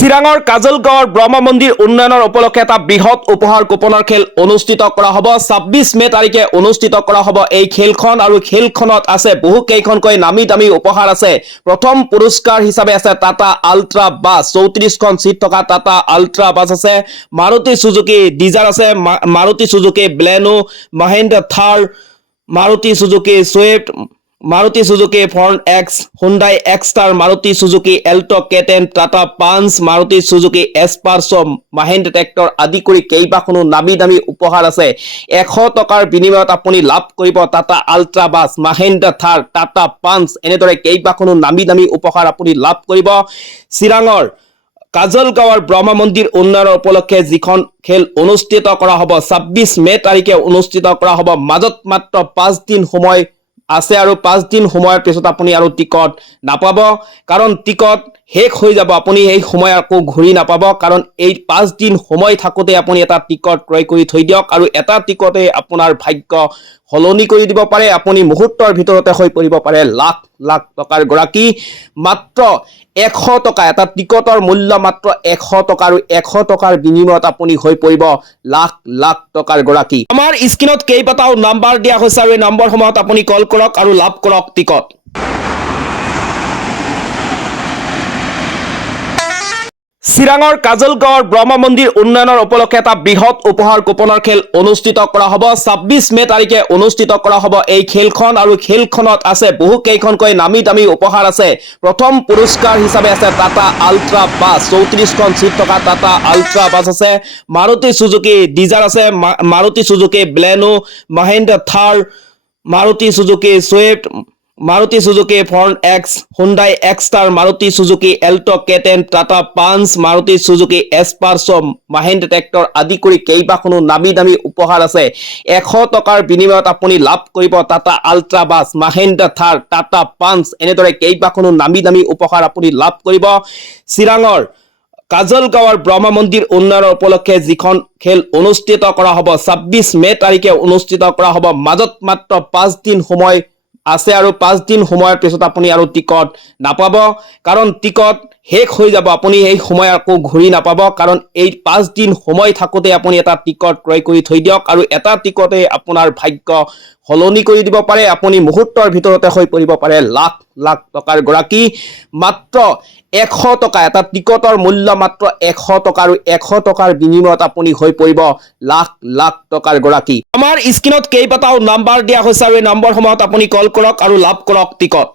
চিৰাঙৰ কাজলগাঁৱৰ ব্ৰহ্ম মন্দিৰ উন্নয়নৰ উপলক্ষে এটা বৃহৎ উপহাৰ কুপনৰ খেল অনুষ্ঠিত কৰা হ'ব। ২৬ মে তাৰিখে অনুষ্ঠিত কৰা হ'ব এই খেলখন আৰু খেলখনত আছে বহু কেইখনকৈ নামী দামী উপহাৰ আছে। প্ৰথম পুৰস্কাৰ হিচাপে আছে টাটা আল্ট্ৰা বাছ, ৩৪খন চিট থকা টাটা আল্ট্ৰা বাছ আছে, মাৰুতি সুজুকি ডিজাৰ আছে, Maruti Suzuki Baleno, Mahindra Thar, Maruti Suzuki Swift, Maruti Suzuki Fronx, Hyundai Exter, Maruti Suzuki Alto K ten, Tata Punch, Maruti Suzuki S Presso, Mahindra tractor আদি কৰি কেইবাখনো নামী দামী উপহাৰ আছে। 100 টকাৰ বিনিময়ত আপুনি লাভ কৰিব টাটা আল্ট্ৰা বাছ, মহিন্দ্ৰা থাৰ, টাটা পাঞ্চ, এনেদৰে কেইবাখনো নামী দামী উপহাৰ আপুনি লাভ কৰিব। চিৰাঙৰ কাজলগাঁৱৰ ব্ৰহ্ম মন্দিৰ উন্নয়নৰ উপলক্ষে যিখন খেল অনুষ্ঠিত কৰা হ'ব ২৬ মে তাৰিখে অনুষ্ঠিত কৰা হ'ব। মাজত মাত্ৰ 5 দিন সময় আছে আৰু 5 দিন সময়ৰ পিছত আপুনি আৰু টিকট নাপাব, কাৰণ টিকট শেষ হৈ যাব। আপুনি এই সময় আকৌ ঘূৰি নাপাব, কাৰণ এই 5 দিন সময় থাকোঁতে আপুনি এটা টিকট ক্ৰয় কৰি থৈ দিয়ক, আৰু এটা টিকটে আপোনাৰ ভাগ্য সলনি কৰি দিব পাৰে। আপুনি মুহূৰ্তৰ ভিতৰতে হৈ পৰিব পাৰে লাখ লাখ টকাৰ গৰাকী। মাত্ৰ 100 টকা, এটা টিকটৰ মূল্য মাত্ৰ 100 টকা, আৰু 100 টকাৰ বিনিময়ত আপুনি হৈ পৰিব লাখ লাখ টকাৰ গৰাকী। আমাৰ স্ক্ৰীনত কেইবাটাও নাম্বাৰ দিয়া হৈছে, আৰু এই নম্বৰসমূহত আপুনি কল কৰক আৰু লাভ কৰক টিকট। চিৰাঙৰ কাজলগাঁৱৰ ব্ৰহ্ম মন্দিৰ উন্নয়নৰ উপলক্ষে এটা বৃহৎ উপহাৰ কুপনৰ খেল অনুষ্ঠিত কৰা হ'ব। ২৬ মে তাৰিখে অনুষ্ঠিত কৰা হ'ব এই খেলখন, আৰু খেলখনত আছে বহু কেইখনকৈ নামী দামী উপহাৰ আছে। প্ৰথম পুৰস্কাৰ হিচাপে আছে টাটা আল্ট্ৰা বাছ, ৩৪খন চিট থকা টাটা আল্ট্ৰা বাছ আছে, মাৰুতি সুজুকি ডিজাৰ আছে, Maruti Suzuki Baleno, Mahindra Thar, Maruti Suzuki Swift, Maruti Suzuki Fronx, Hyundai Exter, Maruti Suzuki Alto K ten, Tata Punch, Maruti Suzuki S Presso, Mahindra tractor আদি কৰি কেইবাখনো নামী দামী উপহাৰ আছে। 100 টকাৰ বিনিময়ত আপুনি লাভ কৰিব টাটা আল্ট্ৰা বাছ, মহিন্দ্ৰা থাৰ, টাটা পাঞ্চ, এনেদৰে কেইবাখনো নামী দামী উপহাৰ আপুনি লাভ কৰিব। চিৰাঙৰ কাজলগাঁৱৰ ব্ৰহ্ম মন্দিৰ উন্নয়নৰ উপলক্ষে যিখন খেল অনুষ্ঠিত কৰা হ'ব ২৬ মে তাৰিখে অনুষ্ঠিত কৰা হ'ব। মাজত মাত্ৰ 5 দিন সময় আছে, আৰু 5 দিন সময়ৰ পিছত আপুনি আৰু টিকট নাপাব, কাৰণ টিকট শেষ হৈ যাব। আপুনি এই সময় আকৌ ঘূৰি নাপাব, কাৰণ এই 5 দিন সময় থাকোঁতে আপুনি এটা টিকট ক্ৰয় কৰি থৈ দিয়ক, আৰু এটা টিকটে আপোনাৰ ভাগ্য সলনি কৰি দিব পাৰে। আপুনি মুহূৰ্তৰ ভিতৰতে হৈ পৰিব পাৰে লাখ লাখ টকাৰ গৰাকী। মাত্ৰ 100 টকা, এটা টিকটৰ মূল্য মাত্ৰ 100 টকা, আৰু 100 টকাৰ বিনিময়ত আপুনি হৈ পৰিব লাখ লাখ টকাৰ গৰাকী। আমাৰ স্ক্ৰীনত কেইবাটাও নাম্বাৰ দিয়া হৈছে, আৰু এই নম্বৰসমূহত আপুনি কল কৰক আৰু লাভ কৰক টিকট।